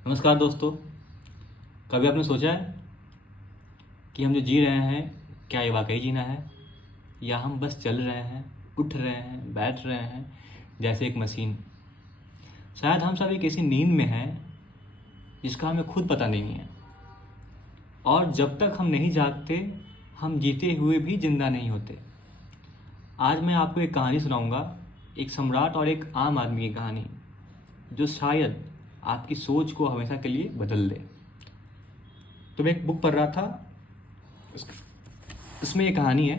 नमस्कार दोस्तों। कभी आपने सोचा है कि हम जो जी रहे हैं क्या ये वाकई जीना है, या हम बस चल रहे हैं, उठ रहे हैं, बैठ रहे हैं जैसे एक मशीन। शायद हम सब एक ऐसी नींद में हैं जिसका हमें खुद पता नहीं है, और जब तक हम नहीं जागते हम जीते हुए भी जिंदा नहीं होते। आज मैं आपको एक कहानी सुनाऊंगा, एक सम्राट और एक आम आदमी की कहानी, जो शायद आपकी सोच को हमेशा के लिए बदल दे। तो मैं एक बुक पढ़ रहा था, उसमें ये कहानी है।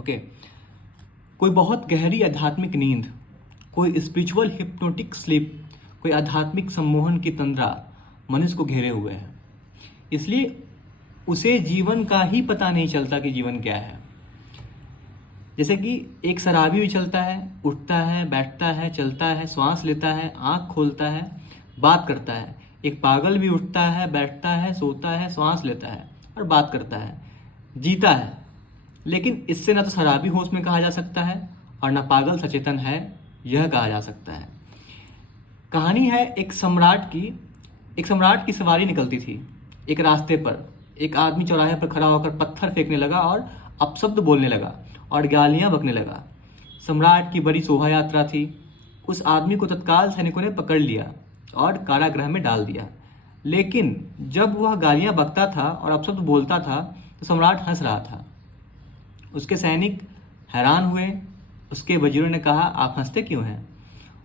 ओके, कोई बहुत गहरी आध्यात्मिक नींद, कोई स्पिरिचुअल हिप्नोटिक स्लीप, कोई आध्यात्मिक सम्मोहन की तंद्रा मनुष्य को घेरे हुए है। इसलिए उसे जीवन का ही पता नहीं चलता कि जीवन क्या है। जैसे कि एक शराबी भी चलता है, उठता है, बैठता है, चलता है, श्वास लेता है, आँख खोलता है, बात करता है। एक पागल भी उठता है, बैठता है, सोता है, श्वास लेता है और बात करता है, जीता है। लेकिन इससे ना तो शराबी होश में कहा जा सकता है और ना पागल सचेतन है यह कहा जा सकता है। कहानी है एक सम्राट की सवारी निकलती थी। एक रास्ते पर एक आदमी चौराहे पर खड़ा होकर पत्थर फेंकने लगा और अपशब्द बोलने लगा और गालियां बकने लगा। सम्राट की बड़ी शोभा यात्रा थी। उस आदमी को तत्काल सैनिकों ने पकड़ लिया और कारागृह में डाल दिया। लेकिन जब वह गालियां बकता था और अपशब्द बोलता था तो सम्राट हंस रहा था। उसके सैनिक हैरान हुए। उसके वजीरों ने कहा, आप हंसते क्यों हैं?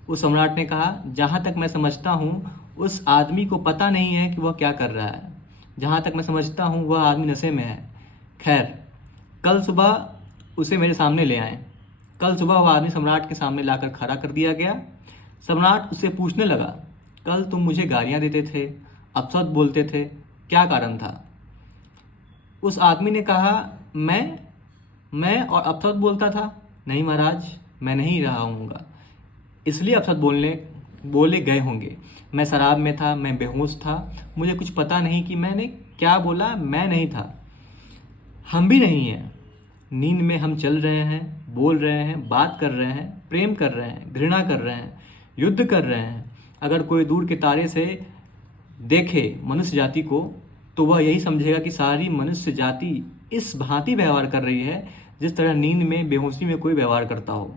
उस सम्राट ने कहा, जहाँ तक मैं समझता हूँ उस आदमी को पता नहीं है कि वह क्या कर रहा है। जहाँ तक मैं समझता हूँ वह आदमी नशे में है। खैर, कल सुबह उसे मेरे सामने ले आए। कल सुबह वह आदमी सम्राट के सामने लाकर खड़ा कर दिया गया। सम्राट उससे पूछने लगा, कल तुम मुझे गालियाँ देते थे, अपशब्द बोलते थे, क्या कारण था? उस आदमी ने कहा, मैं और अपशब्द बोलता था? नहीं महाराज, मैं नहीं रहा हूँगा, इसलिए अपशब्द बोले गए होंगे। मैं शराब में था, मैं बेहोश था, मुझे कुछ पता नहीं कि मैंने क्या बोला। मैं नहीं था, हम भी नहीं हैं। नींद में हम चल रहे हैं, बोल रहे हैं, बात कर रहे हैं, प्रेम कर रहे हैं, घृणा कर रहे हैं, युद्ध कर रहे हैं। अगर कोई दूर के तारे से देखे मनुष्य जाति को तो वह यही समझेगा कि सारी मनुष्य जाति इस भांति व्यवहार कर रही है जिस तरह नींद में, बेहोशी में कोई व्यवहार करता हो।